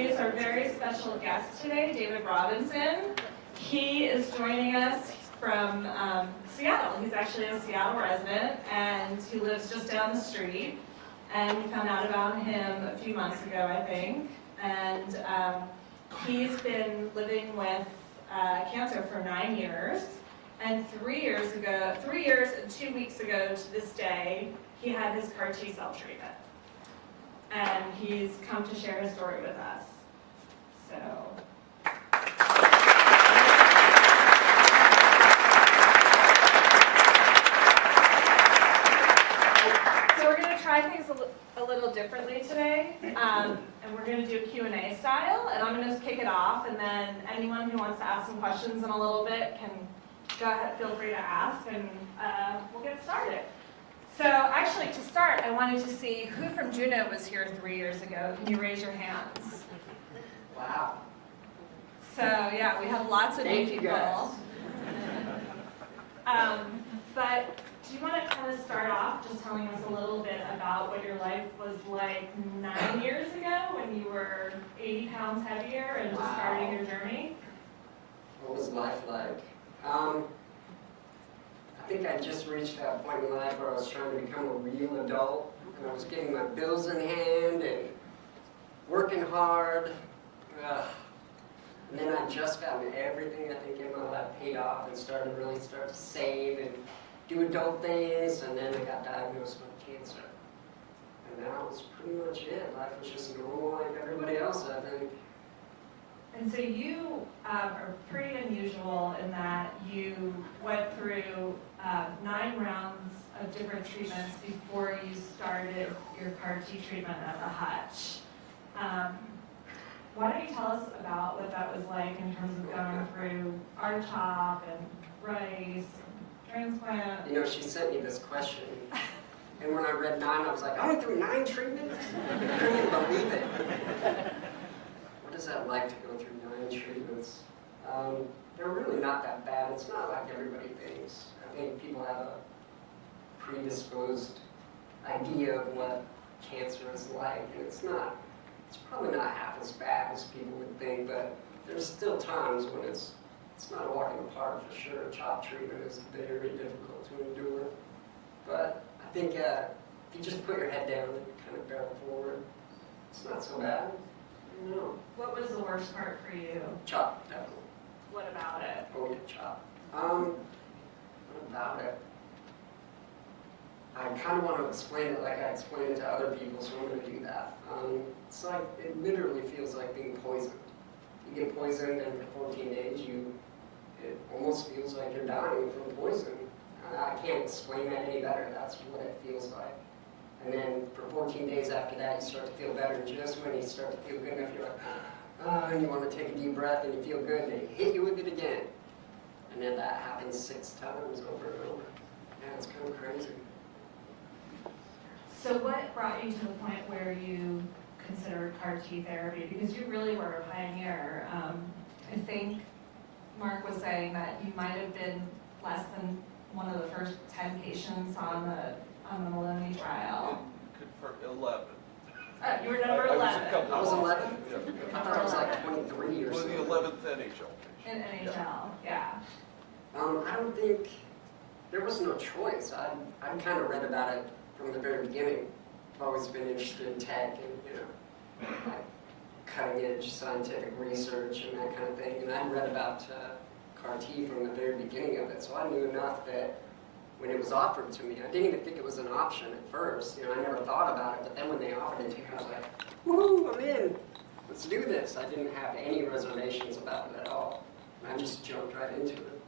introduce our very special guest today, David Robinson. He is joining us from Seattle. He's actually a Seattle resident, and he lives just down the street. And we found out about him a few months ago, I think. And he's been living with cancer for 9 years. And 3 years and 2 weeks ago to this day, he had his CAR T-cell treatment. And he's come to share his story with us. So we're going to try things a little differently today. And we're going to do Q&A style. And I'm going to kick it off. And then anyone who wants to ask some questions in a little bit can go ahead, feel free to ask. And we'll get started. So actually, to start, I wanted to see who from Juneau was here 3 years ago. Can you raise your hands? Wow. So yeah, we have lots of new people. But do you want to kind of start off just telling us a little bit about what your life was like 9 years ago when you were 80 pounds heavier and just starting your journey? What was life like? I think I just reached that point in life where I was trying to become a real adult, and I was getting my bills in hand and working hard. And then I just gotten everything I think in my life paid off and started to save and do adult things, and then I got diagnosed with cancer. And that was pretty much it. Life was just normal like everybody else, I think. And so you are pretty unusual in that you went through 9 rounds of different treatments before you started your CAR T treatment at the Hutch. Why don't you tell us about what that was like in terms of going through R-CHOP and rice and transplant? You know, she sent me this question, and when I read 9, I was like, I went through 9 treatments? I couldn't even believe it. What is that like to go through 9 treatments? They're really not that bad. It's not like everybody thinks. I think people have a predisposed idea of what cancer is like, and it's probably not half as bad as people would think, but there's still times when it's not a walk in the park for sure. CHOP treatment is very difficult to endure. But I think if you just put your head down and kind of barrel forward, it's not so bad. No. What was the worst part for you? CHOP, definitely. What about it? Oh, yeah, CHOP. What about it? I kind of want to explain it like I explain it to other people, so I'm going to do that. It's like, it literally feels like being poisoned. You get poisoned, and for 14 days, it almost feels like you're dying from poison. I can't explain that any better. That's what it feels like. And then for 14 days after that, you start to feel better. Just when you start to feel good enough, you're like, and you want to take a deep breath, and you feel good, and they hit you with it again. And then that happens 6 times over and over. Yeah, it's kind of crazy. So what brought you to the point where you considered CAR T therapy? Because you really were a pioneer. I think Mark was saying that you might have been less than one of the first 10 patients on the Maloney trial. Confirm 11. You were number 11. I was 11? Yeah. I thought I was like 23 or Well, something. the 11th NHL patient. In NHL, yeah. I don't think, there was no choice. I kind of read about it from the very beginning. I've always been interested in tech and, like cutting edge scientific research and that kind of thing. And I read about CAR T from the very beginning of it. So I knew enough that when it was offered to me, I didn't even think it was an option at first. I never thought about it. But then when they offered it to me, I was like, woohoo, I'm in. Let's do this. I didn't have any reservations about it at all. And I just jumped right into it.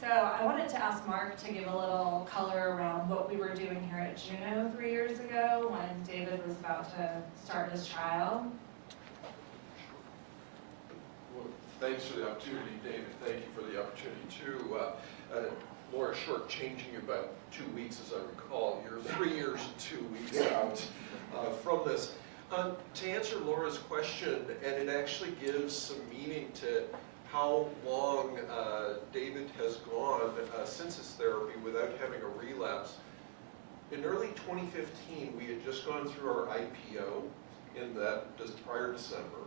So I wanted to ask Mark to give a little color around what we were doing here at Juneau 3 years ago when David was about to start his trial. Well, thanks for the opportunity, David. Thank you for the opportunity too. Laura shortchanging you about 2 weeks, as I recall. You're 3 years and 2 weeks out from this. To answer Laura's question, and it actually gives some meaning to how long David has gone since his therapy without having a relapse. In early 2015, we had just gone through our IPO, in that just prior December.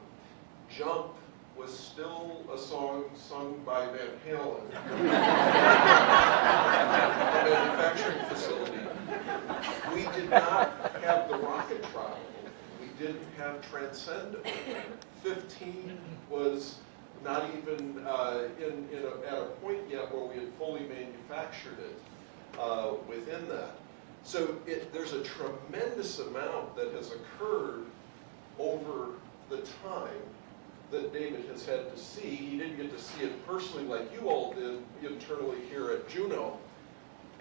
Jump was still a song sung by Van Halen at a manufacturing facility. We did not have the rocket trial. We didn't have Transcend. 15 was not even at a point yet where we had fully manufactured it within that. So there's a tremendous amount that has occurred over the time that David has had to see. He didn't get to see it personally like you all did internally here at Juno.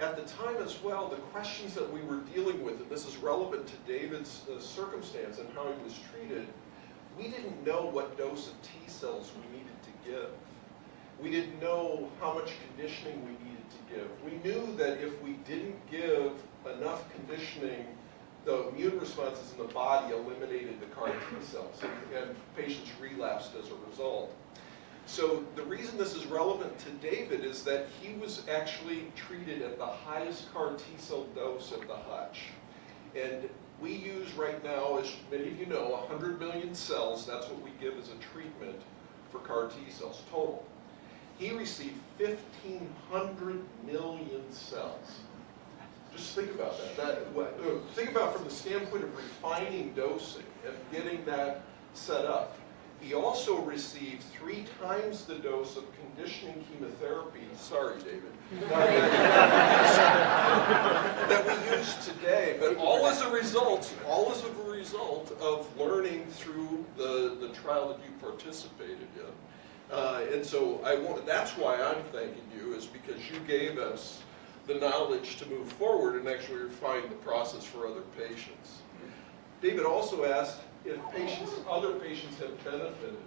At the time as well, the questions that we were dealing with, and this is relevant to David's circumstance and how he was treated, we didn't know what dose of T cells we needed to give. We didn't know how much conditioning we needed to give. We knew that if we didn't give enough conditioning, the immune responses in the body eliminated the CAR T cells, and patients relapsed as a result. So the reason this is relevant to David is that he was actually treated at the highest CAR T cell dose at the Hutch. And we use right now, as many of you know, 100 million cells. That's what we give as a treatment for CAR T cells total. He received 1,500 million cells. Just think about that. Think about from the standpoint of refining dosing and getting that set up. He also received 3 times the dose of conditioning chemotherapy, sorry David, that we use today, but all as a result of learning through the trial that you participated in. And so that's why I'm thanking you, is because you gave us the knowledge to move forward and actually refine the process for other patients. David also asked if other patients have benefited.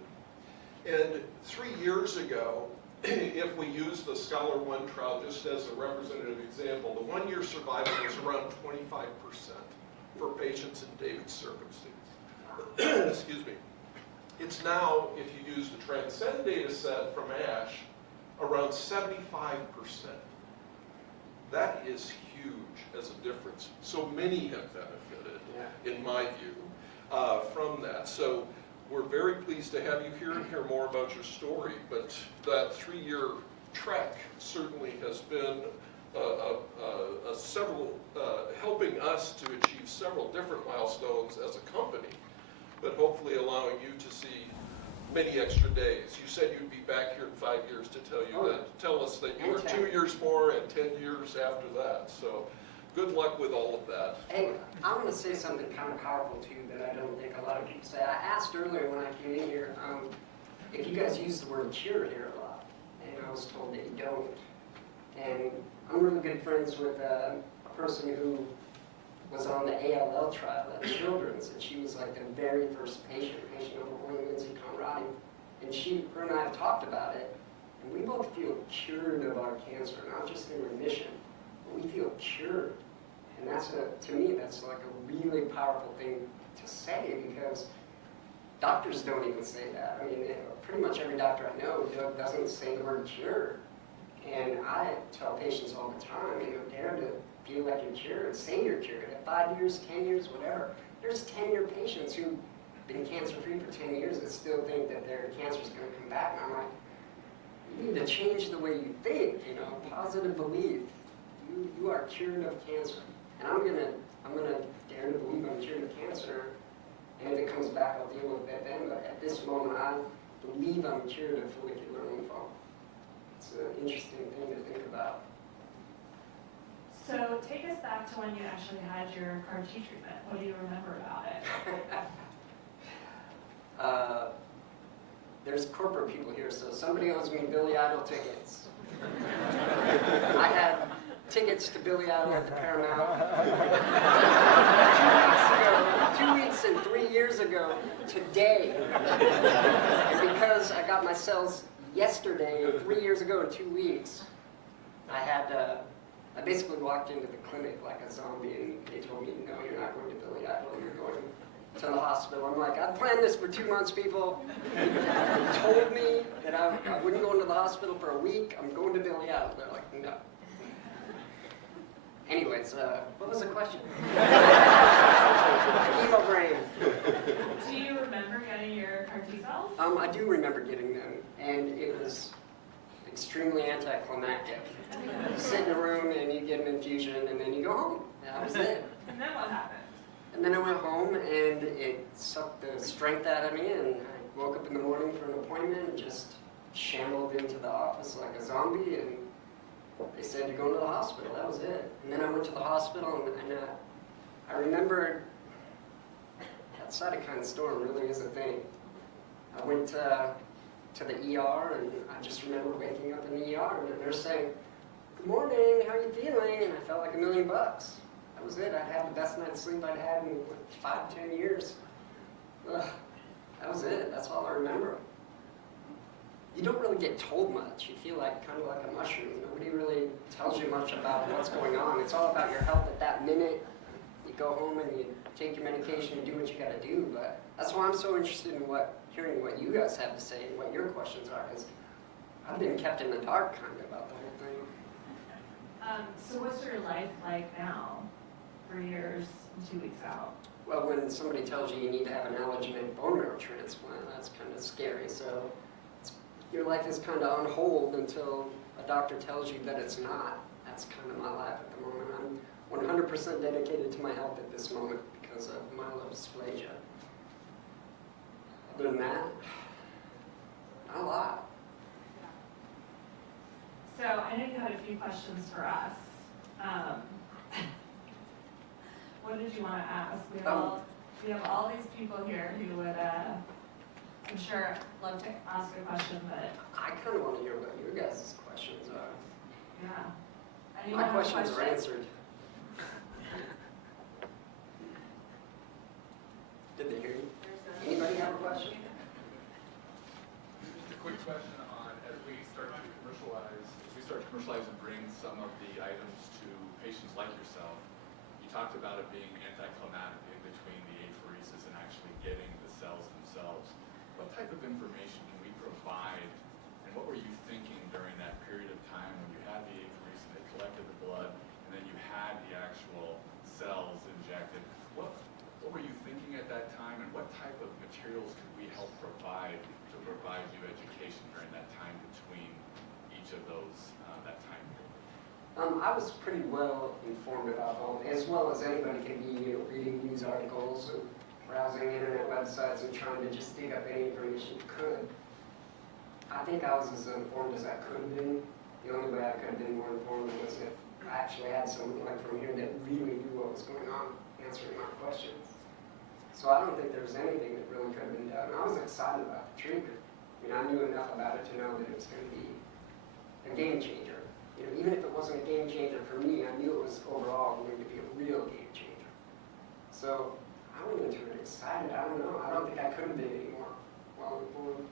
And 3 years ago, if we use the Scholar One trial just as a representative example, the 1-year survival was around 25% for patients in David's circumstance. Excuse me. It's now, if you use the Transcend data set from ASH, around 75%. That is huge as a difference. So many have benefited, in my view, from that. So we're very pleased to have you here and hear more about your story. But that 3-year trek certainly has been helping us to achieve several different milestones as a company, but hopefully allowing you to see many extra days. You said you'd be back here in 5 years to tell us that you were 2 years more and 10 years after that. So good luck with all of that. Hey, I want to say something kind of powerful to you that I don't think a lot of people say. I asked earlier when I came in here if you guys use the word cure here a lot, and I was told that you don't. And I'm really good friends with a person who was on the ALL trial at Children's, and she was like the very first patient over Lindsay Conradi. And her and I have talked about it, and we both feel cured of our cancer, not just in remission, but we feel cured. And to me, that's like a really powerful thing to say, because doctors don't even say that. I mean, pretty much every doctor I know doesn't say the word cure. And I tell patients all the time, dare to feel like you're cured, say you're cured. At 5 years, 10 years, whatever. There's 10-year patients who've been cancer-free for 10 years that still think that their cancer's going to come back. And I'm like, you need to change the way you think, positive belief. You are cured of cancer. And I'm gonna dare to believe I'm cured of cancer. And if it comes back, I'll deal with it then. But at this moment, I believe I'm cured of follicular lymphoma. It's an interesting thing to think about. So take us back to when you actually had your CAR T treatment. What do you remember about it? There's corporate people here, so somebody owes me Billy Idol tickets. I had tickets to Billy Idol at the Paramount 2 weeks and 3 years ago today. And because I got my cells yesterday, 3 years ago in 2 weeks, I basically walked into the clinic like a zombie, and they told me, no, you're not going to Billy Idol, you're going to the hospital. I'm like, I've planned this for 2 months, people. They told me that I wouldn't go into the hospital for a week. I'm going to Billy Idol. They're like, no. Anyways, what was the question? Chemo brain. Do you remember getting your CAR T cells? I do remember getting them, and it was extremely anticlimactic. You sit in a room and you get an infusion, and then you go home. That was it. And then what happened? And then I went home, and it sucked the strength out of me, and I woke up in the morning for an appointment and just shambled into the office like a zombie, and they said to go to the hospital. That was it. And then I went to the hospital, and I remember that cytokine storm really is a thing. I went to the ER, and I just remember waking up in the ER, and the nurse saying, "Good morning, how are you feeling?" And I felt like $1 million. That was it. I'd had the best night's sleep I'd had in like 5-10 years. Ugh, that was it. That's all I remember. You don't really get told much. You feel like kind of like a mushroom. Nobody really tells you much about what's going on. It's all about your health at that minute. You go home and you take your medication and do what you got to do. But that's why I'm so interested in hearing what you guys have to say and what your questions are, because I've been kept in the dark kind of about the whole thing. So what's your life like now, 3 years and 2 weeks out? Well, when somebody tells you you need to have an allogeneic bone marrow transplant, that's kind of scary. So your life is kind of on hold until a doctor tells you that it's not. That's kind of my life at the moment. I'm 100% dedicated to my health at this moment because of myelodysplasia. Other than that, not a lot. So I know you had a few questions for us. What did you want to ask? We have all these people here who would, I'm sure, love to ask a question, but I kind of want to hear what your guys' questions are. yeah. My Anyone have a questions are question? answered. Did they hear you? Anybody have a question? Just a quick question on, as we start to commercialize and bring some of the items to patients like yourself, you talked about it being anticlimactic in between the apheresis and actually getting the cells themselves. What type of information can we provide, and what were you thinking during that period of time when you had the apheresis and they collected the blood, and then you had the actual cells injected? What were you thinking at that time, and what type of materials could we help provide to provide you education during that time between each of those, that time period? I was pretty well informed about all, as well as anybody can be, reading news articles and browsing internet websites and trying to just dig up any information you could. I think I was as informed as I could have been. The only way I could have been more informed was if I actually had someone like from here that really knew what was going on, answering my questions. So I don't think there was anything that really could have been done. I was excited about the treatment. I mean, I knew enough about it to know that it was going to be a game changer. Even if it wasn't a game changer for me, I knew it was overall going to be a real game changer. So I went into it excited. I don't know. I don't think I could have been any more well informed.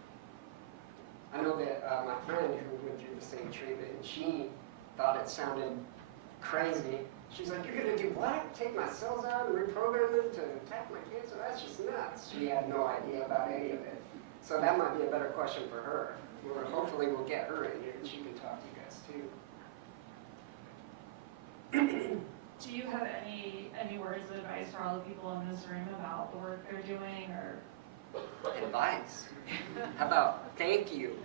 I know that my friend who went through the same treatment, she thought it sounded crazy. She's like, "You're going to do what? Take my cells out and reprogram them to attack my cancer? That's just nuts." She had no idea about any of it. So that might be a better question for her. Hopefully we'll get her in here and she can talk to you guys too. Do you have any words of advice for all the people in this room about the work they're doing, or? Advice? How about thank you?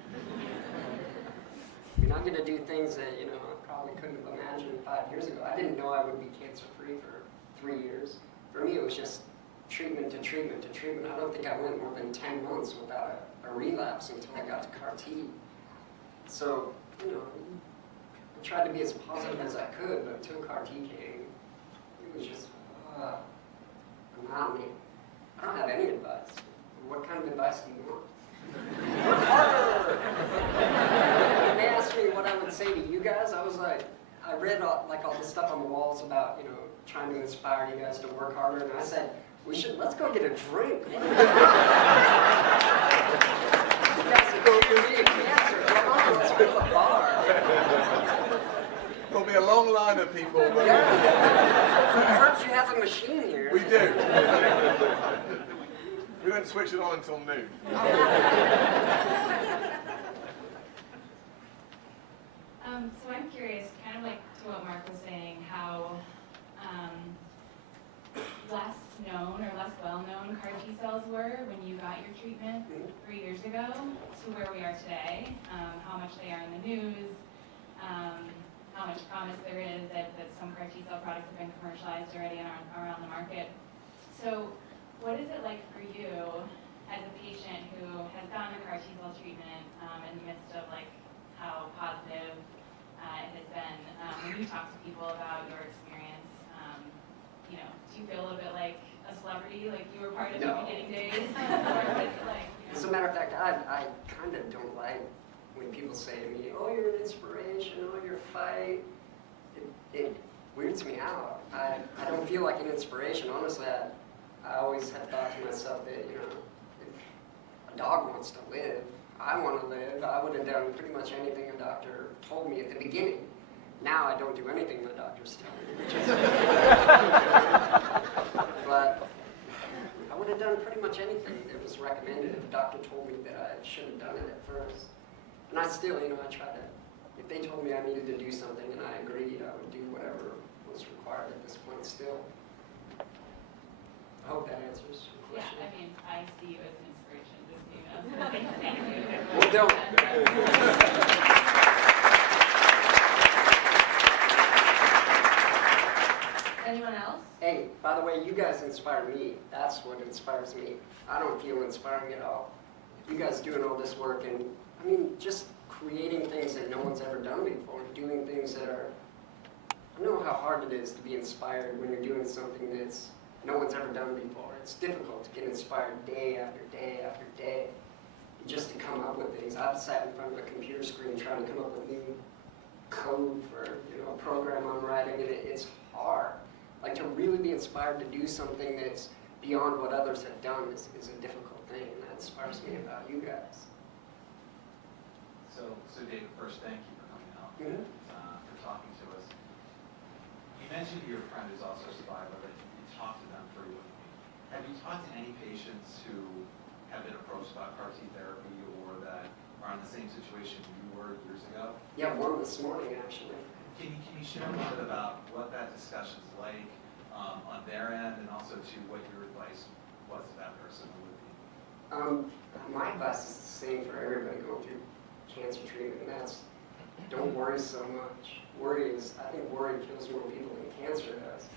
You're not going to do things that, I probably couldn't have imagined 5 years ago. I didn't know I would be cancer-free for 3 years. For me, it was just treatment to treatment to treatment. I don't think I went more than 10 months without a relapse until I got to CAR T. So, I tried to be as positive as I could, but until CAR T came, it was just monotony. I don't have any advice. What kind of advice do you want? Work harder! When they asked me what I would say to you guys, I was like, I read all this stuff on the walls about, trying to inspire you guys to work harder, and I said, let's go get a drink. You guys are going to be a cancer. Come on, let's go to the bar. There'll be a long line of people. But Yeah. I heard you have a machine here. we do. We don't switch it on until noon. So I'm curious, kind of like to what Mark was saying, how cells were when you got your treatment 3 years ago to where we are today, how much they are in the news, how much promise there is that some CAR T-cell products have been commercialized already and are on the market. So what is it like for you as a patient who has gotten a CAR T-cell treatment in the midst of like how positive it has been? When you talk to people about your experience, you know, do you feel a little bit like a celebrity, like you were part of the beginning days? Or is it like, you know? As a matter of fact, I kind of don't like when people say to me, oh, you're an inspiration, oh, you're a fight. It weirds me out. I don't feel like an inspiration. Honestly, I always have thought to myself that, you know, if a dog wants to live, I want to live. I would have done pretty much anything a doctor told me at the beginning. Now I don't do anything the doctors tell me. But I would have done pretty much anything that was recommended if a doctor told me that I should have done it at first. And I still, you know, I try to, if they told me I needed to do something and I agreed, I would do whatever was required at this point still. I hope that answers your Yeah, question. I mean, I see you as an inspiration, just so you know. Thank you. Well, don't. Anyone else? Hey, by the way, you guys inspire me. That's what inspires me. I don't feel inspiring at all. You guys doing all this work and, I mean, just creating things that no one's ever done before, doing things that are, I know how hard it is to be inspired when you're doing something that's no one's ever done before. It's difficult to get inspired day after day after day, just to come up with things. I've sat in front of a computer screen trying to come up with new code for, you know, a program I'm writing, and it's hard. Like, to really be inspired to do something that's beyond what others have done is a difficult thing, and that inspires me about you guys. So David, first, thank you for coming out, for talking to us. You mentioned your friend who's also a survivor, that you talk to them frequently. Have you talked to any patients who have been approached about CAR T therapy or that are in the same situation you were years ago? Yeah, one this morning, actually. Can you share a little bit about what that discussion's like on their end, and also to what your advice was to that person who would be? My advice is the same for everybody going through cancer treatment, and that's don't worry so much. I think worry kills more people than cancer does.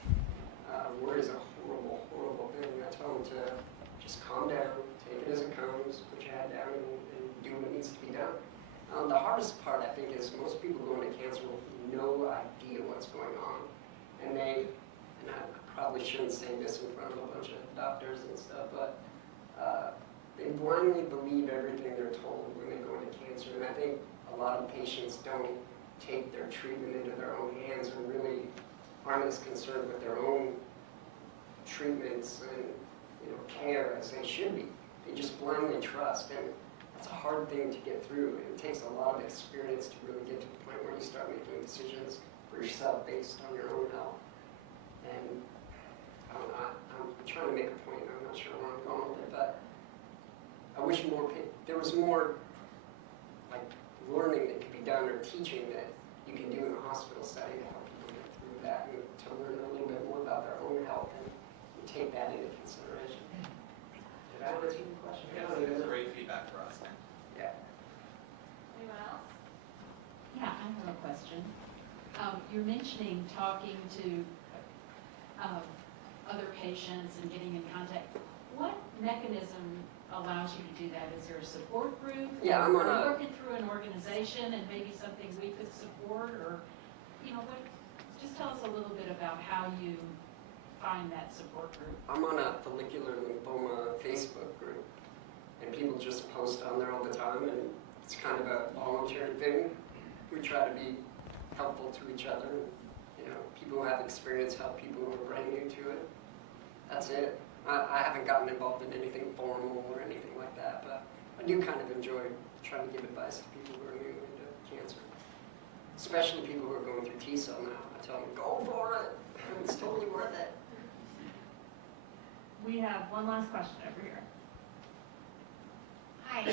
Worry is a horrible, horrible thing. I tell them to just calm down, take it as it comes, put your head down, and do what needs to be done. The hardest part, I think, is most people going to cancer with no idea what's going on. And I probably shouldn't say this in front of a bunch of doctors and stuff, but they blindly believe everything they're told when they go into cancer. And I think a lot of patients don't take their treatment into their own hands and really aren't as concerned with their own treatments and, you know, care as they should be. They just blindly trust, and that's a hard thing to get through. It takes a lot of experience to really get to the point where you start making decisions for yourself based on your own health. And I don't know, I'm trying to make a point. I'm not sure where I'm going with it, but I wish there was more like learning that could be done or teaching that you can do in a hospital setting to help people get through that and to learn a little bit more about their own health and take that into consideration. Did I answer your question? Yes, it's great feedback for us. Yeah. Anyone else? Yeah, I have a question. You're mentioning talking to other patients and getting in contact. What mechanism allows you to do that? Is there a support group? Yeah, I'm on Are you a. working through an organization and maybe something we could support, or, you know, just tell us a little bit about how you find that support group. I'm on a follicular lymphoma Facebook group, and people just post on there all the time, and it's kind of a voluntary thing. We try to be helpful to each other. You know, people who have experience help people who are brand new to it. That's it. I haven't gotten involved in anything formal or anything like that, but I do kind of enjoy trying to give advice to people who are new into cancer, especially people who are going through T-cell now. I tell them, go for it. It's totally worth it. We have one last question over here. Hi,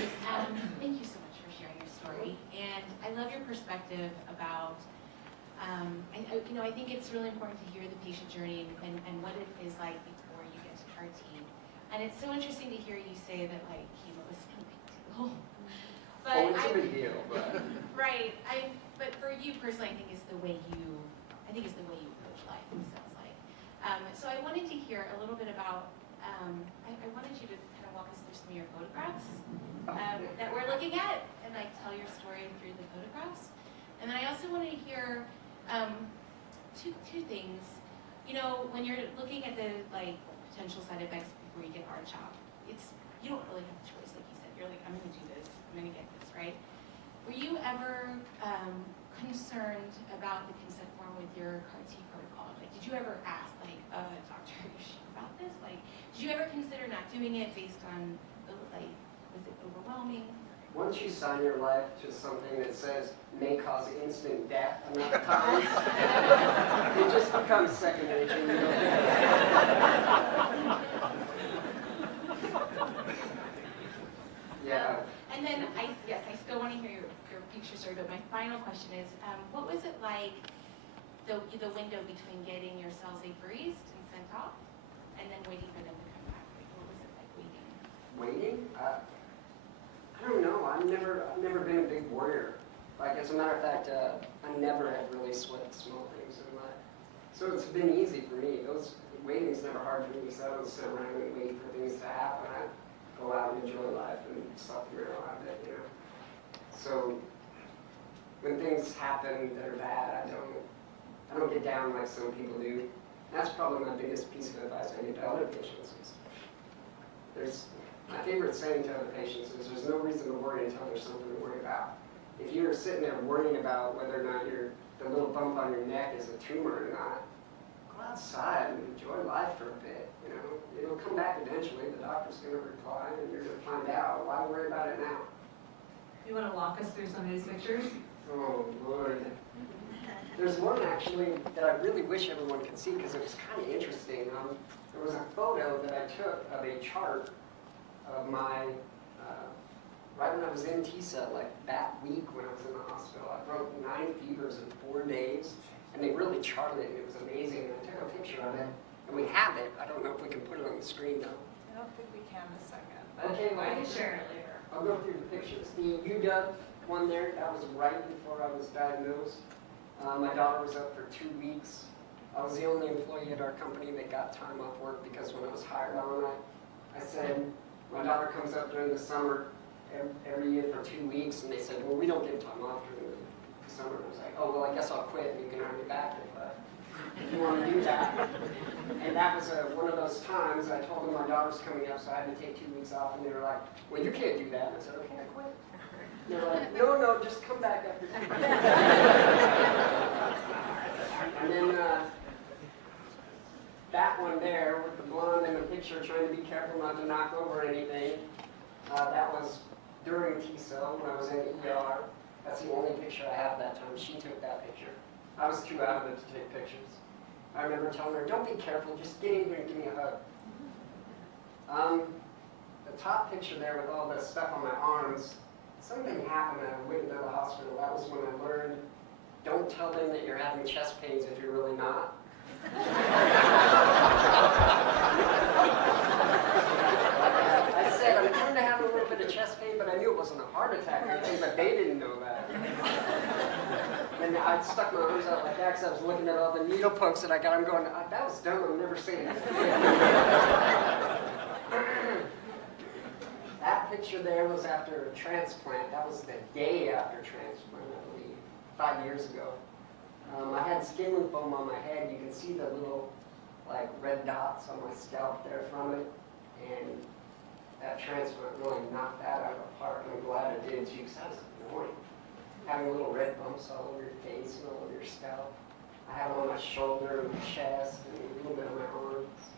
thank you so much for sharing your story, and I love your perspective about, I think it's really important to hear the patient journey and what it is like before you get to CAR T. And it's so interesting to hear you say that like chemo is no big deal. But Oh, it's a big deal, but. right. But for you personally, I think it's the way you approach life. It sounds like. So I wanted to hear a little bit about. I wanted you to kind of walk us through some of your photographs that we're looking at, and like tell your story through the photographs. And then I also wanted to hear two things. You know, when you're looking at the like potential side effects before you get R-CHOP, you don't really have a choice, like you said. You're like, I'm going to do this. I'm going to get this, right? Were you ever concerned about the consent form with your CAR-T protocol? Like, did you ever ask, like, doctor, are you sure about this? Like, did you ever consider not doing it based on, like, was it overwhelming? Once you sign your life to something that says may cause instant death another time, it just becomes second nature. You know? Yeah. And then, I still want to hear your picture story, but my final question is, what was it like, the window between getting your cells apheresed and sent off, and then waiting for them to come back? Like, what was it like waiting? Waiting? I don't know. I've never been a big worrier. Like, as a matter of fact, I never have really sweat small things in life. So it's been easy for me. Waiting's never hard for me, because I don't sit around and wait for things to happen. I go out and enjoy life and stuff around it, you know. So when things happen that are bad, I don't get down like some people do. That's probably my biggest piece of advice I give to other patients. My favorite saying to other patients is there's no reason to worry until there's something to worry about. If you're sitting there worrying about whether or not the little bump on your neck is a tumor or not, go outside and enjoy life for a bit, you know. It'll come back eventually. The doctor's going to reply and you're going to find out. Why worry about it now? You want to walk us through some of these pictures? Oh, Lord. There's one actually that I really wish everyone could see because it was kind of interesting. There was a photo that I took of a chart of my, right when I was in T-cell, like that week when I was in the hospital. I broke 9 fevers in 4 days, and they really charted it. It was amazing. And I took a picture of it, and we have it. I don't know if we can put it on the screen though. I don't think we can in a second, but Okay, well, I can share it later. I'll go through the pictures. The UW one there, that was right before I was diagnosed. My daughter was up for 2 weeks. I was the only employee at our company that got time off work because when I was hired on, I said, my daughter comes up during the summer every year for 2 weeks, and they said, well, we don't give time off during the summer. I was like, oh, well, I guess I'll quit, and you can earn me back if you want to do that. And that was one of those times I told them my daughter's coming up, so I had to take 2 weeks off, and they were like, well, you can't do that. And I said, okay, I quit. And they were like, no, just come back after 2 weeks. And then that one there with the blonde in the picture trying to be careful not to knock over anything, that was during T-cell when I was in ER. That's the only picture I have that time. She took that picture. I was too out of it to take pictures. I remember telling her, don't be careful, just get in here and give me a hug. The top picture there with all the stuff on my arms, something happened and I went into the hospital. That was when I learned, don't tell them that you're having chest pains if you're really not. I said, I'm kind of having a little bit of chest pain, but I knew it wasn't a heart attack or anything, but they didn't know that. And I stuck my arms out like that because I was looking at all the needle pokes that I got. I'm going, that was dumb, I'm never saying that. That picture there was after a transplant. That was the day after transplant, I believe, 5 years ago. I had skin lymphoma on my head. You can see the little like red dots on my scalp there from it. And that transplant really knocked that out of the park. And I'm glad it did too, because that was annoying. Having little red bumps all over your face and all over your scalp. I have them on my shoulder and my chest and a little bit on my arms.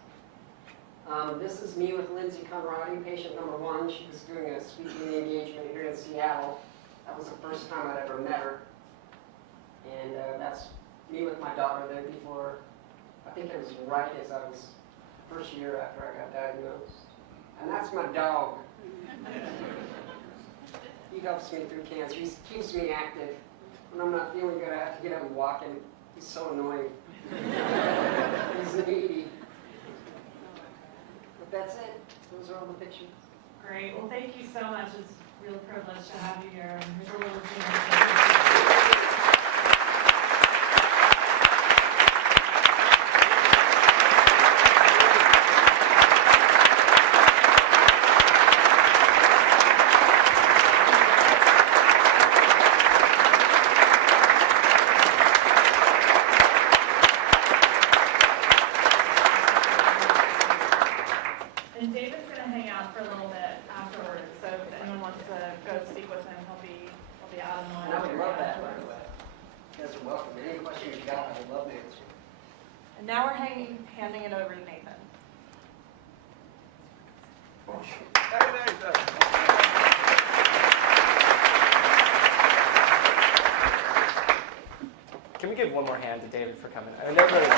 This is me with Lindsay Conradi, patient number 1. She was doing a speaking engagement here in Seattle. That was the first time I'd ever met her. And that's me with my daughter there before, I think it was right as I was, first year after I got diagnosed. And that's my dog. He helps me through cancer. He keeps me active. When I'm not feeling good, I have to get up and walk him. He's so annoying. He's needy. But that's it. are all the pictures. Great, well, thank you so much. It's a real privilege to have you here. And here's a little Gina. And David's going to hang out for a little bit afterwards, so if anyone wants to go speak with him, he'll be out in the And I would love that, by the way. You guys are welcome. Any questions you got, I would love to answer. And now we're handing it over to Nathan. Can we give one more hand to David for coming? I never really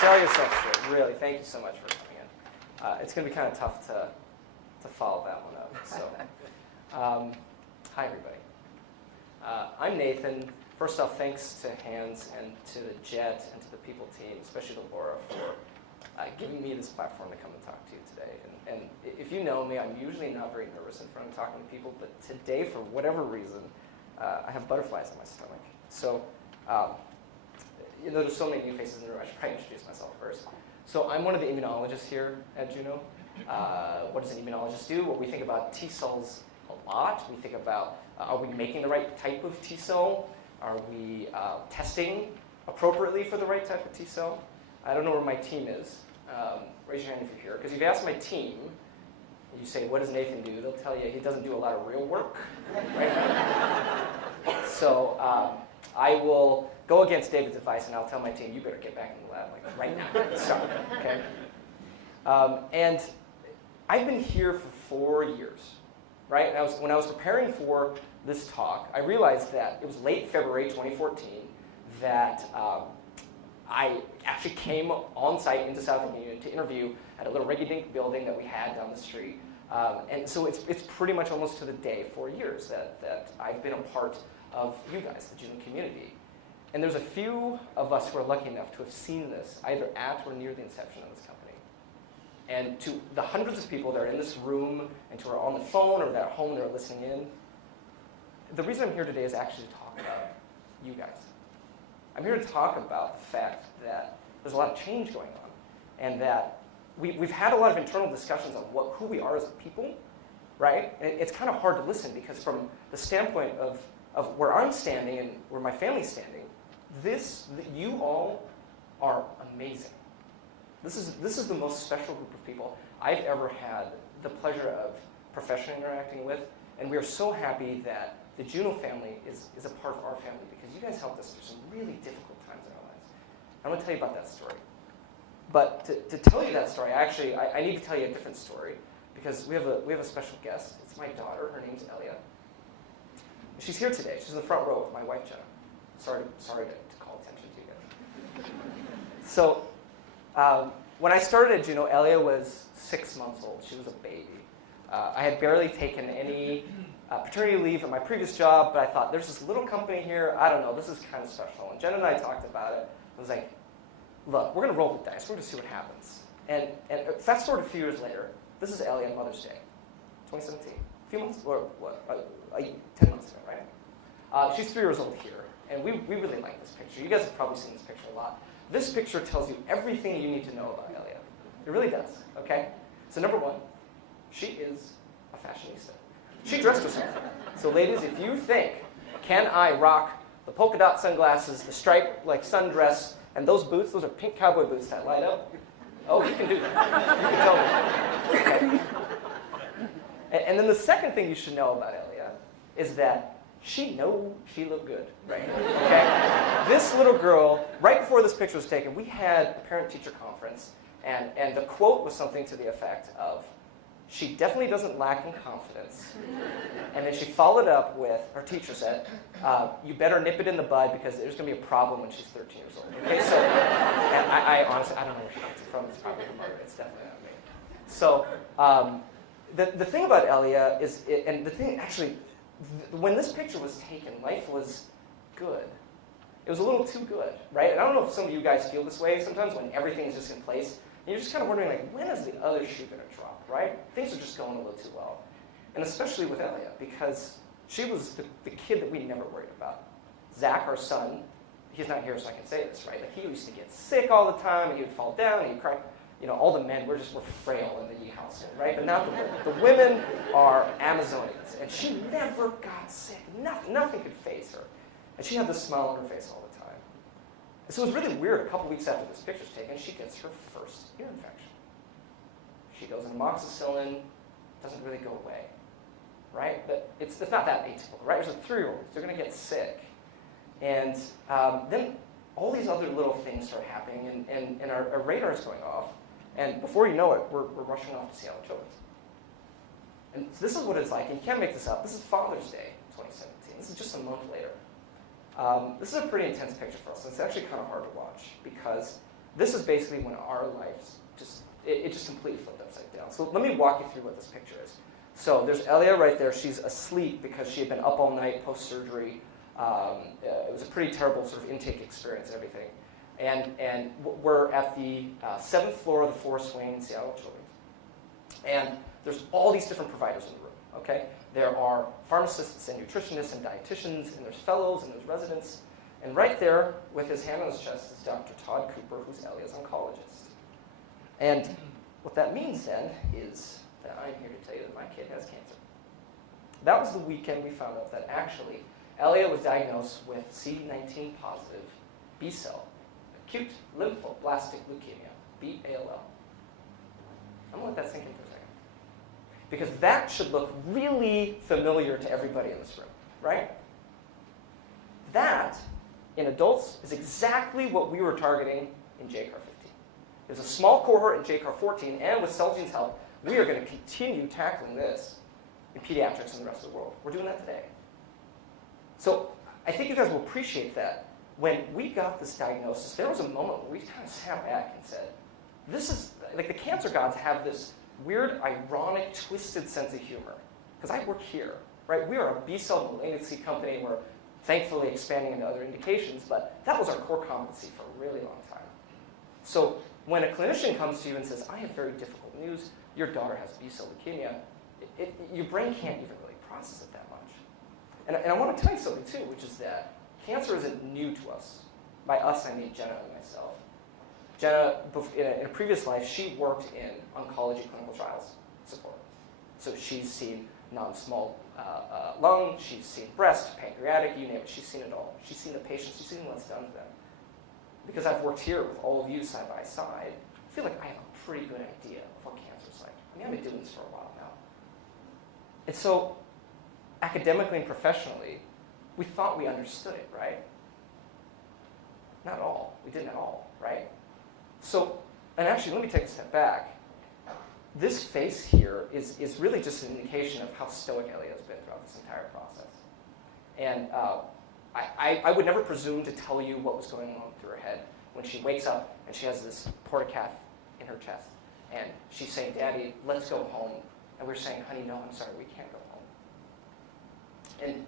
sell yourself short, really. Thank you so much for coming in. It's going to be kind of tough to follow that one up. So, hi everybody. I'm Nathan. First off, thanks to Hans and to the Jet and to the People team, especially to Laura, for giving me this platform to come and talk to you today. And if you know me, I'm usually not very nervous in front of talking to people, but today, for whatever reason, I have butterflies in my stomach. So, there's so many new faces in the room. I should probably introduce myself first. So I'm one of the immunologists here at Juno. What does an immunologist do? Well, we think about T cells a lot. We think about, are we making the right type of T cell? Are we testing appropriately for the right type of T cell? I don't know where my team is. Raise your hand if you're here. Because if you ask my team, you say, what does Nathan do? They'll tell you he doesn't do a lot of real work. Right? So I will go against David's advice, and I'll tell my team, you better get back in the lab right now. Start, okay? And I've been here for 4 years, right? And when I was preparing for this talk, I realized that it was late February 2014 that I actually came on site into Southern Union to interview at a little rinky-dink building that we had down the street. And so it's pretty much almost to the day, 4 years, that I've been a part of you guys, the Juno community. And there's a few of us who are lucky enough to have seen this either at or near the inception of this company. And to the hundreds of people that are in this room and who are on the phone or that are at home that are listening in, the reason I'm here today is actually to talk about you guys. I'm here to talk about the fact that there's a lot of change going on and that we've had a lot of internal discussions on who we are as a people, right? And it's kind of hard to listen because from the standpoint of where I'm standing and where my family's standing, you all are amazing. This is the most special group of people I've ever had the pleasure of professionally interacting with, and we are so happy that the Juno family is a part of our family because you guys helped us through some really difficult times in our lives. I'm going to tell you about that story. But to tell you that story, I need to tell you a different story because we have a special guest. It's my daughter. Her name's Elia. She's here today. She's in the front row with my wife, Jenna. Sorry to call attention to you guys. So when I started at Juno, Elia was 6 months old. She was a baby. I had barely taken any paternity leave at my previous job, but I thought, there's this little company here. I don't know. This is kind of special. And Jenna and I talked about it. I was like, look, we're going to roll the dice. We're going to see what happens. And fast forward a few years later, this is Ellie on Mother's Day, 2017. A few months, or what, 10 months ago, right? She's 3 years old here, and we really like this picture. You guys have probably seen this picture a lot. This picture tells you everything you need to know about Elia. It really does, okay? So number one, she is a fashionista. She dressed herself. So ladies, if you think, can I rock the polka dot sunglasses, the striped sundress, and those boots, those are pink cowboy boots that light up. Oh, you can do that. You can tell me. Okay. And then the second thing you should know about Elia is that she looked good, right? Okay. This little girl, right before this picture was taken, we had a parent-teacher conference, and the quote was something to the effect of, she definitely doesn't lack in confidence. And then she followed up with, her teacher said, you better nip it in the bud because there's going to be a problem when she's 13 years old. Okay, so, and I honestly, I don't know where she gets it from. It's probably her mother. It's definitely not me. So, the thing about Elia is, when this picture was taken, life was good. It was a little too good, right? And I don't know if some of you guys feel this way sometimes when everything's just in place. And you're just kind of wondering, like, when is the other shoe going to drop, right? Things are just going a little too well. And especially with Elia, because she was the kid that we never worried about. Zach, our son, he's not here so I can say this, right? Like, he used to get sick all the time, and he would fall down, and he'd cry. You know, all the men, we're frail in the Yee household, right? But not the women. The women are Amazonians, and she never got sick. Nothing could faze her. And she had this smile on her face all the time. And so it was really weird. A couple weeks after this picture's taken, she gets her first ear infection. She goes into amoxicillin, doesn't really go away, right? But it's not that atypical, right? There's a 3-year-old. They're going to get sick. And then all these other little things start happening, and our radar is going off. And before you know it, we're rushing off to Seattle Children's. And so this is what it's like, and you can't make this up. This is Father's Day, 2017. This is just a month later. This is a pretty intense picture for us. It's actually kind of hard to watch because this is basically when our lives it just completely flipped upside down. So let me walk you through what this picture is. So there's Elia right there. She's asleep because she had been up all night post-surgery. It was a pretty terrible sort of intake experience and everything. And we're at the 7th floor of the Forest Wing in Seattle Children's. And there's all these different providers in the room, okay? There are pharmacists and nutritionists and dietitians, and there's fellows and there's residents. And right there, with his hand on his chest, is Dr. Todd Cooper, who's Elia's oncologist. And what that means then is that I'm here to tell you that my kid has cancer. That was the weekend we found out that actually Elia was diagnosed with CD19 positive B-cell acute lymphoblastic leukemia, B-ALL. I'm going to let that sink in for a second. Because that should look really familiar to everybody in this room, right? That, in adults, is exactly what we were targeting in JCAR 15. There's a small cohort in JCAR 14, and with Celgene's help, we are going to continue tackling this in pediatrics and the rest of the world. We're doing that today. So I think you guys will appreciate that. When we got this diagnosis, there was a moment where we kind of sat back and said, this is, like the cancer gods have this weird, ironic, twisted sense of humor. Because I work here, right? We are a B-cell malignancy company. We're thankfully expanding into other indications, but that was our core competency for a really long time. So when a clinician comes to you and says, I have very difficult news, your daughter has B-cell leukemia, your brain can't even really process it that much. And I want to tell you something too, which is that cancer isn't new to us. By us, I mean Jenna and myself. Jenna, in a previous life, she worked in oncology clinical trials support. So she's seen non-small lung, she's seen breast, pancreatic, you name it. She's seen it all. She's seen the patients, she's seen what's done to them. Because I've worked here with all of you side by side, I feel like I have a pretty good idea of what cancer's like. I mean, I've been doing this for a while now. And so, academically and professionally, we thought we understood it, right? Not at all. We didn't at all, right? So, and actually, let me take a step back. This face here is really just an indication of how stoic Elia has been throughout this entire process. And I would never presume to tell you what was going on through her head when she wakes up and she has this portacath in her chest. And she's saying, Daddy, let's go home. And we're saying, honey, no, I'm sorry, we can't go home. And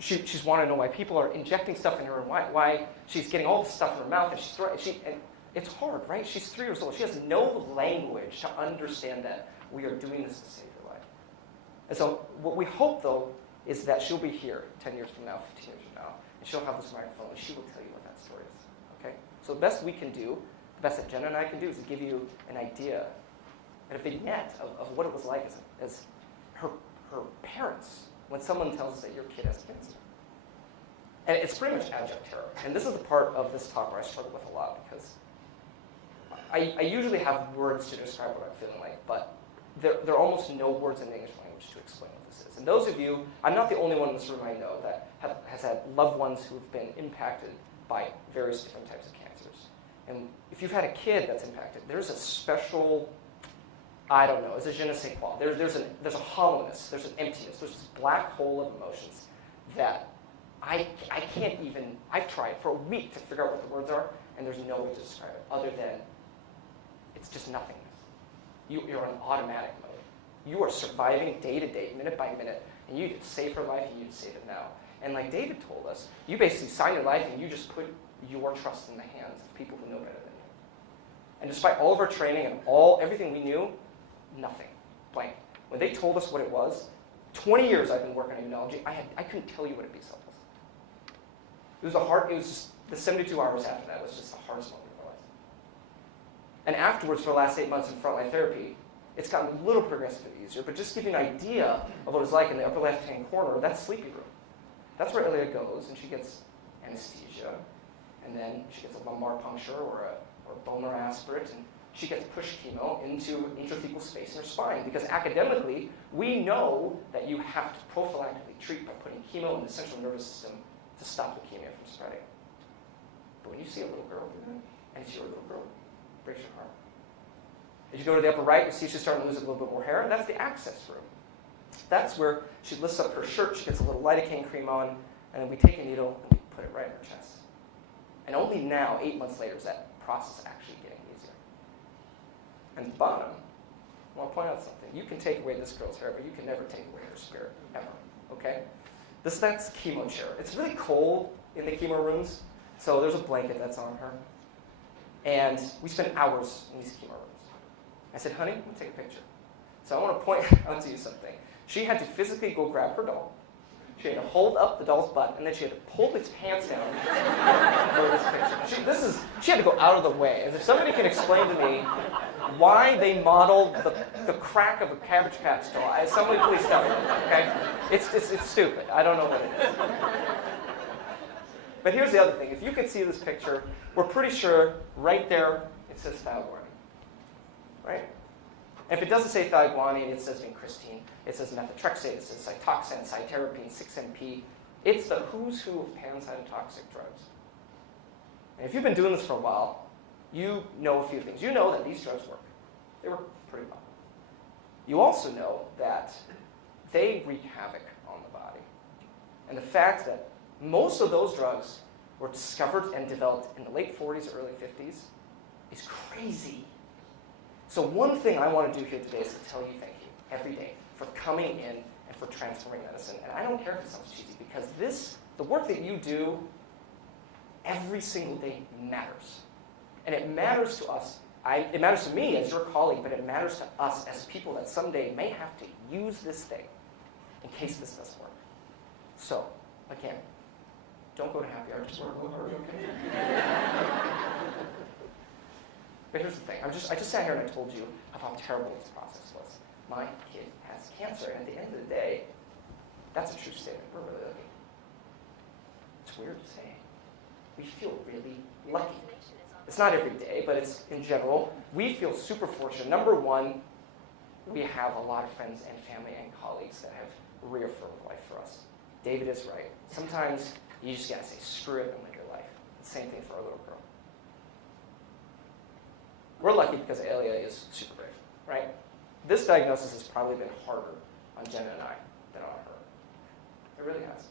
she's wanting to know why people are injecting stuff in her and why she's getting all this stuff in her mouth. And it's hard, right? She's 3 years old. She has no language to understand that we are doing this to save her life. And so what we hope, though, is that she'll be here 10 years from now, 15 years from now, and she'll have this microphone, and she will tell you what that story is, okay? So the best we can do, the best that Jenna and I can do, is to give you an idea and a vignette of what it was like as her parents when someone tells us that your kid has cancer. And it's pretty much abject terror. And this is the part of this talk where I struggle with a lot, because I usually have words to describe what I'm feeling like, but there are almost no words in the English language to explain what this is. And those of you, I'm not the only one in this room I know that has had loved ones who have been impacted by various different types of cancers. And if you've had a kid that's impacted, there's a special, I don't know, it's a je ne sais quoi. There's a hollowness, there's an emptiness, there's this black hole of emotions that I can't even, I've tried for a week to figure out what the words are, and there's no way to describe it other than it's just nothingness. You're on automatic mode. You are surviving day to day, minute by minute, and you need to save her life, and you need to save it now. And like David told us, you basically sign your life and you just put your trust in the hands of people who know better than you. And despite all of our training and everything we knew, nothing. Blank. When they told us what it was, 20 years I've been working on immunology, I couldn't tell you what a B cell was. It was just, the 72 hours after that was just the hardest moment of my life. And afterwards, for the last 8 months in frontline therapy, it's gotten a little progressively easier, but just to give you an idea of what it's like in the upper left-hand corner, that's sleepy room. That's where Elia goes, and she gets anesthesia, and then she gets a lumbar puncture or a bone marrow aspirate, and she gets pushed chemo into intrathecal space in her spine, because academically, we know that you have to prophylactically treat by putting chemo in the central nervous system to stop leukemia from spreading. But when you see a little girl do that, and it's your little girl, it breaks your heart. As you go to the upper right, you see she's starting to lose a little bit more hair. That's the access room. That's where she lifts up her shirt, she gets a little lidocaine cream on, and then we take a needle and we put it right in her chest. And only now, 8 months later, is that process actually getting easier. And at the bottom, I want to point out something. You can take away this girl's hair, but you can never take away her spirit, ever. Okay? That's chemo chair. It's really cold in the chemo rooms, so there's a blanket that's on her. And we spend hours in these chemo rooms. I said, honey, I'm going to take a picture. So I want to point out to you something. She had to physically go grab her doll. She had to hold up the doll's butt, and then she had to pull its pants down for this picture. She had to go out of the way. As if somebody can explain to me why they modeled the crack of a Cabbage Patch doll. Somebody please tell me, okay? It's stupid. I don't know what it is. But here's the other thing. If you could see this picture, we're pretty sure right there it says Thalguanine. Right? And if it doesn't say Thalguanine, it says vincristine, it says methotrexate, it says Cytoxan, cytarabine, 6-MP. It's the who's who of pancytotoxic drugs. And if you've been doing this for a while, you know a few things. You know that these drugs work. They work pretty well. You also know that they wreak havoc on the body. And the fact that most of those drugs were discovered and developed in the late 40s, early 50s is crazy. So one thing I want to do here today is to tell you thank you every day for coming in and for transforming medicine. And I don't care if it sounds cheesy, because the work that you do every single day matters. And it matters to us. It matters to me as your colleague, but it matters to us as people that someday may have to use this thing in case this doesn't work. So, again, don't go to happy hour, just work a little harder, okay? But here's the thing. I just sat here and I told you of how terrible this process was. My kid has cancer, and at the end of the day, that's a true statement. We're really lucky. It's weird to say. We feel really lucky. It's not every day, but it's in general. We feel super fortunate. Number one, we have a lot of friends and family and colleagues that have reaffirmed life for us. David is right. Sometimes you just gotta say, screw it and live your life. The same thing for our little girl. We're lucky because Elia is super brave, right? This diagnosis has probably been harder on Jenna and I than on her. It really has.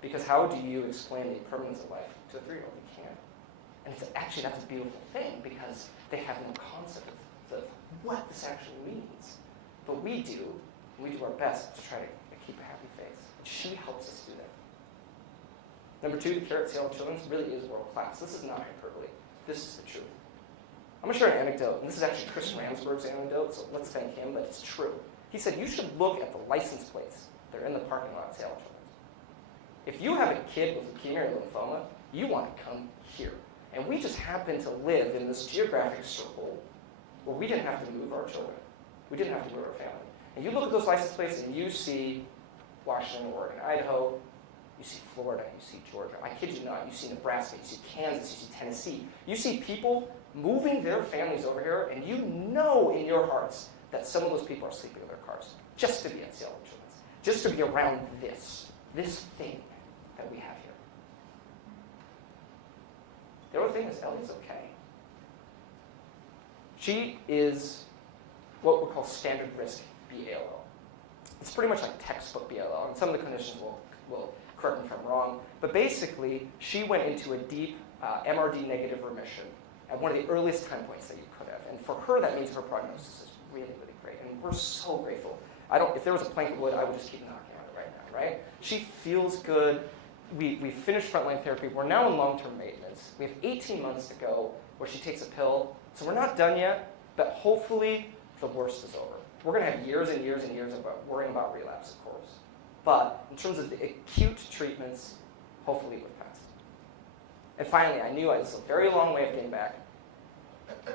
Because how do you explain the impermanence of life to a 3-year-old? You can't. And that's a beautiful thing, because they have no concept of what this actually means. But we do our best to try to keep a happy face. And she helps us do that. Number 2, the care at Seattle Children's really is world class. This is not hyperbole. This is the truth. I'm going to share an anecdote, and this is actually Chris Ramsberg's anecdote, so let's thank him, but it's true. He said, you should look at the license plates that are in the parking lot at Seattle Children's. If you have a kid with leukemia or lymphoma, you want to come here. And we just happen to live in this geographic circle where we didn't have to move our children. We didn't have to move our family. And you look at those license plates and you see Washington, Oregon, Idaho, you see Florida, you see Georgia. I kid you not, you see Nebraska, you see Kansas, you see Tennessee. You see people moving their families over here, and you know in your hearts that some of those people are sleeping in their cars just to be at Seattle Children's, just to be around this thing that we have here. The other thing is Ellie's okay. She is what we call standard risk BALL. It's pretty much like textbook BALL, and some of the clinicians will correct me if I'm wrong, but basically she went into a deep MRD negative remission at one of the earliest time points that you could have. And for her, that means her prognosis is really, really great. And we're so grateful. If there was a plank of wood, I would just keep knocking on it right now, right? She feels good. We finished frontline therapy. We're now in long-term maintenance. We have 18 months to go where she takes a pill. So we're not done yet, but hopefully the worst is over. We're going to have years and years and years of worrying about relapse, of course. But in terms of the acute treatments, hopefully we're past. And finally, I knew this was a very long way of getting back.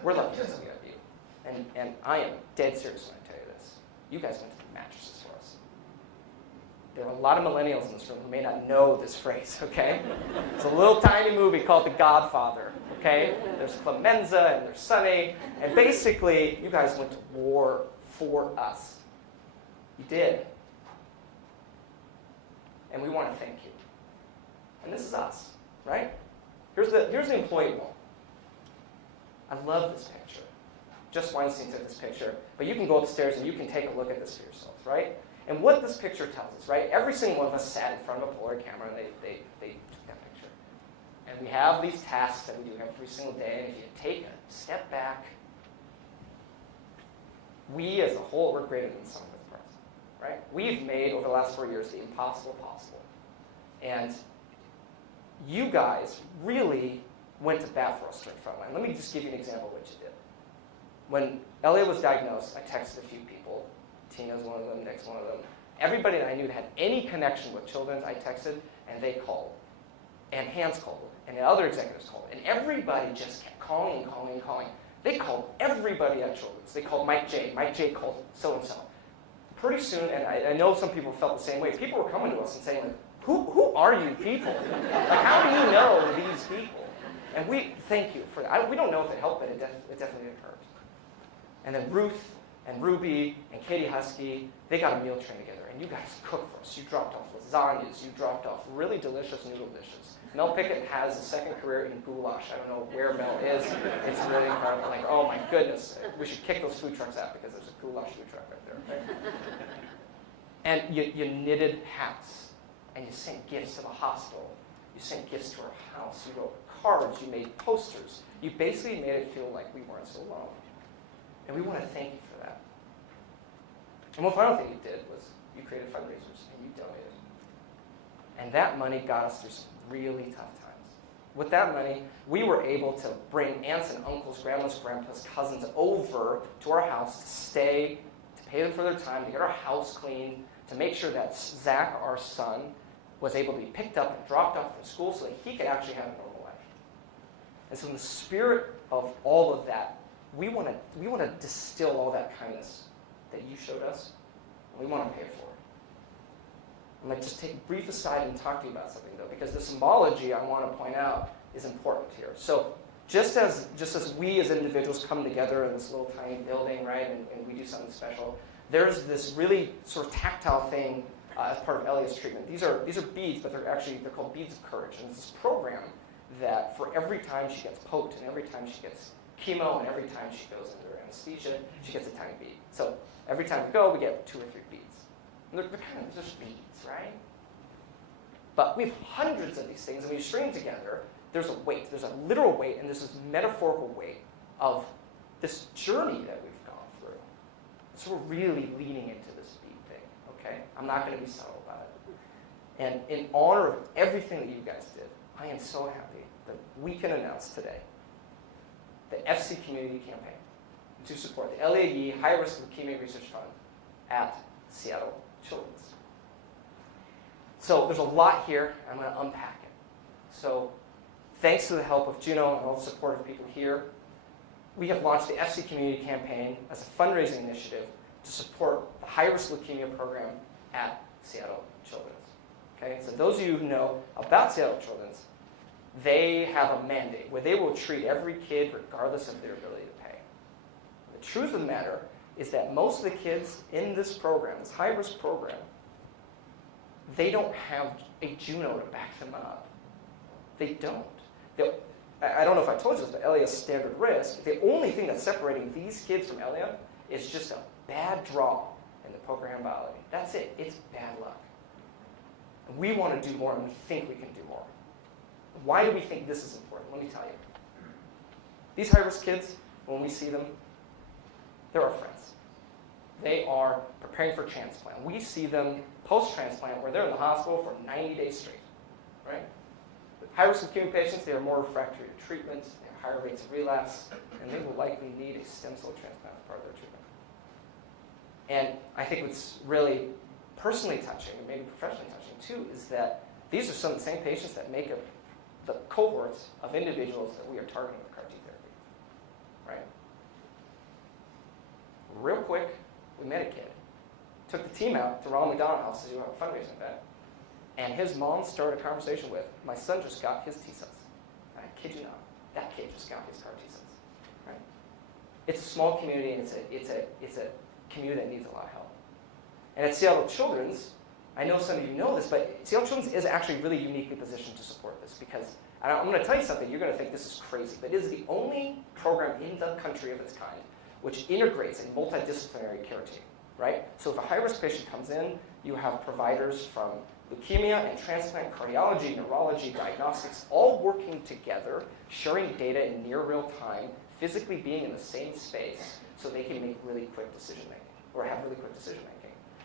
We're lucky because we have you. And I am dead serious when I tell you this. You guys went to the mattresses for us. There are a lot of millennials in this room who may not know this phrase, okay? It's a little tiny movie called The Godfather, okay? There's Clemenza and there's Sonny. And basically, you guys went to war for us. You did. And we want to thank you. And this is us, right? Here's the employee wall. I love this picture. Just Weinstein took this picture, but you can go upstairs and you can take a look at this for yourself, right? And what this picture tells us, right? Every single one of us sat in front of a Polaroid camera and they took that picture. And we have these tasks that we do every single day, and if you take a step back, we as a whole, we're greater than the sum of its parts, right? We've made, over the last 4 years, the impossible possible. And you guys really went to bat for us during Frontline. Let me just give you an example of what you did. When Elliot was diagnosed, I texted a few people. Tina's one of them, Nick's one of them. Everybody that I knew that had any connection with Children's, I texted, and they called. And Hans called, and the other executives called. And everybody just kept calling and calling and calling. They called everybody at Children's. They called Mike J. Mike J. called so-and-so. Pretty soon, and I know some people felt the same way, people were coming to us and saying, like, who are you people? Like, how do you know these people? And we thank you for that. We don't know if it helped, but it definitely didn't hurt. And then Ruth and Ruby and Katie Husky, they got a meal train together, and you guys cooked for us. You dropped off lasagnas. You dropped off really delicious noodle dishes. Mel Pickett has a second career in goulash. I don't know where Mel is. It's really incredible. Like, oh my goodness, we should kick those food trucks out because there's a goulash food truck right there. Right? And you knitted hats, and you sent gifts to the hospital. You sent gifts to our house. You wrote cards. You made posters. You basically made it feel like we weren't so alone. And we want to thank you for that. And one final thing you did was you created fundraisers and you donated. And that money got us through some really tough times. With that money, we were able to bring aunts and uncles, grandmas, grandpas, cousins over to our house to stay, to pay them for their time, to get our house cleaned, to make sure that Zach, our son, was able to be picked up and dropped off from school so that he could actually have a normal life. And so in the spirit of all of that, we want to distill all that kindness that you showed us, and we want to pay it forward. I'm going to just take a brief aside and talk to you about something, though, because the symbology I want to point out is important here. So just as we as individuals come together in this little tiny building, right, and we do something special, there's this really sort of tactile thing as part of Elliot's treatment. These are beads, but they're called beads of courage. And it's this program that for every time she gets poked and every time she gets chemo and every time she goes under anesthesia, she gets a tiny bead. So every time we go, we get 2 or 3 beads. And they're kind of just beads, right? But we have hundreds of these things, and when you string them together, there's a weight. There's a literal weight, and there's this metaphorical weight of this journey that we've gone through. So we're really leaning into this bead thing, okay? I'm not going to be subtle about it. And in honor of everything that you guys did, I am so happy that we can announce today the FC Community Campaign to support the LAE High Risk Leukemia Research Fund at Seattle Children's. So there's a lot here. I'm going to unpack it. So thanks to the help of Juno and all the supportive people here, we have launched the FC Community Campaign as a fundraising initiative to support the High Risk Leukemia program at Seattle Children's. Okay, so those of you who know about Seattle Children's, they have a mandate where they will treat every kid regardless of their ability to pay. The truth of the matter is that most of the kids in this program, this high-risk program, they don't have a Juno to back them up. They don't. I don't know if I told you this, but Elia's standard risk, the only thing that's separating these kids from Elia is just a bad draw in the program biology. That's it. It's bad luck. And we want to do more, and we think we can do more. Why do we think this is important? Let me tell you. These high-risk kids, when we see them, they're our friends. They are preparing for transplant. We see them post-transplant where they're in the hospital for 90 days straight, right? With high-risk leukemia patients, they are more refractory to treatment, they have higher rates of relapse, and they will likely need a stem cell transplant as part of their treatment. And I think what's really personally touching, and maybe professionally touching too, is that these are some of the same patients that make up the cohorts of individuals that we are targeting with CAR T therapy, right? Real quick, we met a kid. Took the team out to Ronald McDonald House to do a fundraising event. And his mom started a conversation with, my son just got his T-cells. I kid you not, that kid just got his CAR T-cells, right? It's a small community, and it's a community that needs a lot of help. And at Seattle Children's, I know some of you know this, but Seattle Children's is actually really uniquely positioned to support this because, and I'm going to tell you something, you're going to think this is crazy, but it is the only program in the country of its kind which integrates a multidisciplinary care team, right? So if a high-risk patient comes in, you have providers from leukemia and transplant, cardiology, neurology, diagnostics, all working together, sharing data in near real time, physically being in the same space so they can make really quick decision-making or have really quick decision-making.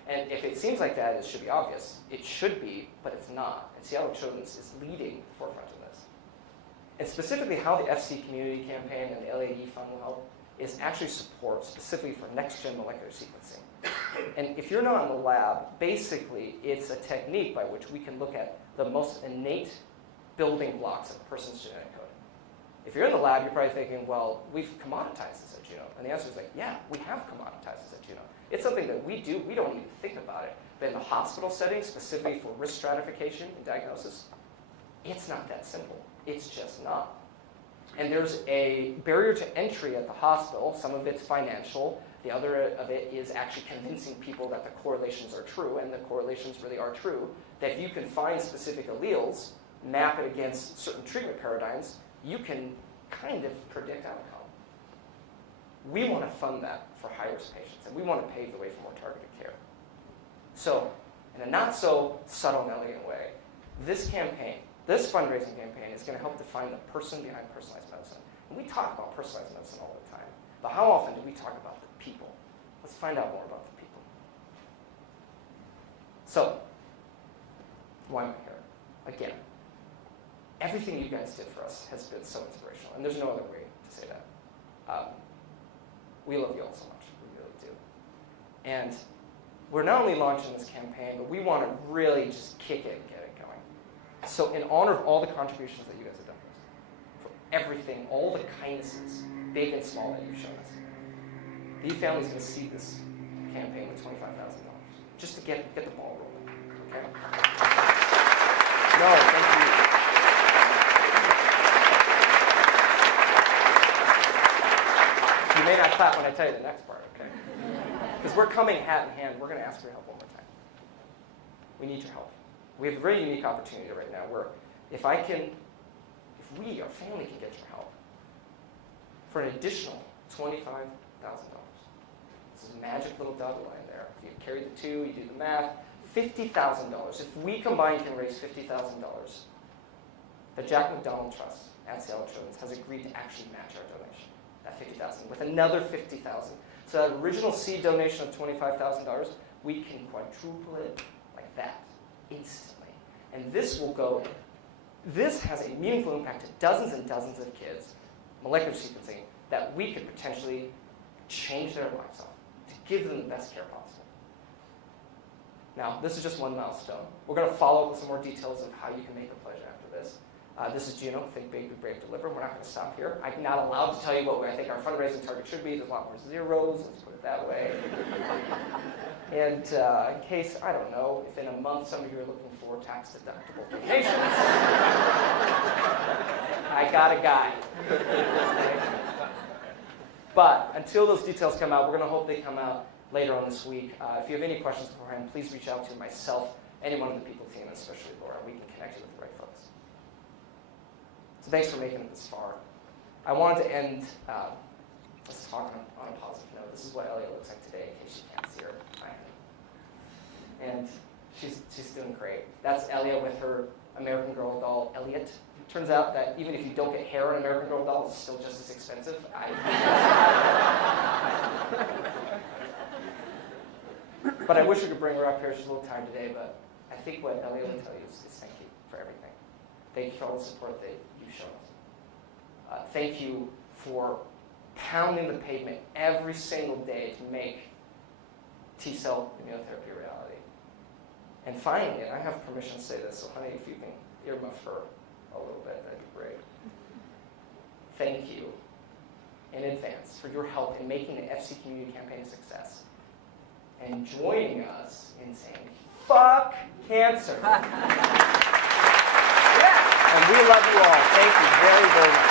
And if it seems like that, it should be obvious. It should be, but it's not. And Seattle Children's is leading the forefront of this. And specifically how the FC Community Campaign and the LAD Fund will help is actually support specifically for next-gen molecular sequencing. And if you're not in the lab, basically it's a technique by which we can look at the most innate building blocks of a person's genetic code. If you're in the lab, you're probably thinking, well, we've commoditized this at Juno. And the answer is like, yeah, we have commoditized this at Juno. It's something that we do. We don't even think about it. But in the hospital setting, specifically for risk stratification and diagnosis, it's not that simple. It's just not. And there's a barrier to entry at the hospital. Some of it's financial. The other of it is actually convincing people that the correlations are true, and the correlations really are true, that if you can find specific alleles, map it against certain treatment paradigms, you can kind of predict outcome. We want to fund that for high-risk patients, and we want to pave the way for more targeted care. So, in a not-so-subtle and elegant way, this campaign, this fundraising campaign is going to help define the person behind personalized medicine. And we talk about personalized medicine all the time, but how often do we talk about the people? Let's find out more about the people. So, why am I here? Again, everything you guys did for us has been so inspirational, and there's no other way to say that. We love you all so much, we really do. And we're not only launching this campaign, but we want to really just kick it and get it going. So in honor of all the contributions that you guys have done for everything, all the kindnesses, big and small, that you've shown us, the family's going to seed this campaign with $25,000, just to get the ball rolling, okay? No, thank you. You may not clap when I tell you the next part, okay? Because we're coming hat in hand. We're going to ask for your help one more time. We need your help. We have a very unique opportunity right now where if we, our family, can get your help for an additional $25,000. This is a magic little dotted line there. If you carry the two, you do the math, $50,000. If we combined can raise $50,000, the Jack McDonald Trust at Seattle Children's has agreed to actually match our donation, that $50,000, with another $50,000. So that original seed donation of $25,000, we can quadruple it like that, instantly. And this has a meaningful impact to dozens and dozens of kids, molecular sequencing, that we could potentially change their lives on, to give them the best care possible. Now, this is just one milestone. We're going to follow up with some more details of how you can make a pledge after this. This is Juno, Think Big, Be Brave, Deliver. We're not going to stop here. I'm not allowed to tell you what I think our fundraising target should be. There's a lot more zeros, let's put it that way. And in case, I don't know, if in a month some of you are looking for tax-deductible donations, I got a guy. But until those details come out, we're going to hope they come out later on this week. If you have any questions beforehand, please reach out to myself, any one of the people team, especially Laura. We can connect you with the right folks. So thanks for making it this far. I wanted to end this talk on a positive note. This is what Elliot looks like today, in case you can't see her. And she's doing great. That's Elliot with her American Girl doll, Elliot. Turns out that even if you don't get hair on an American Girl doll, it's still just as expensive. But I wish I could bring her up here. She's a little tired today, but I think what Elliot will tell you is thank you for everything. Thank you for all the support that you've shown us. Thank you for pounding the pavement every single day to make T-cell immunotherapy a reality. And finally, and I have permission to say this, so honey, if you can earmuff her a little bit, that'd be great. Thank you in advance for your help in making the FC Community Campaign a success and joining us in saying, fuck cancer. And we love you all. Thank you very, very much.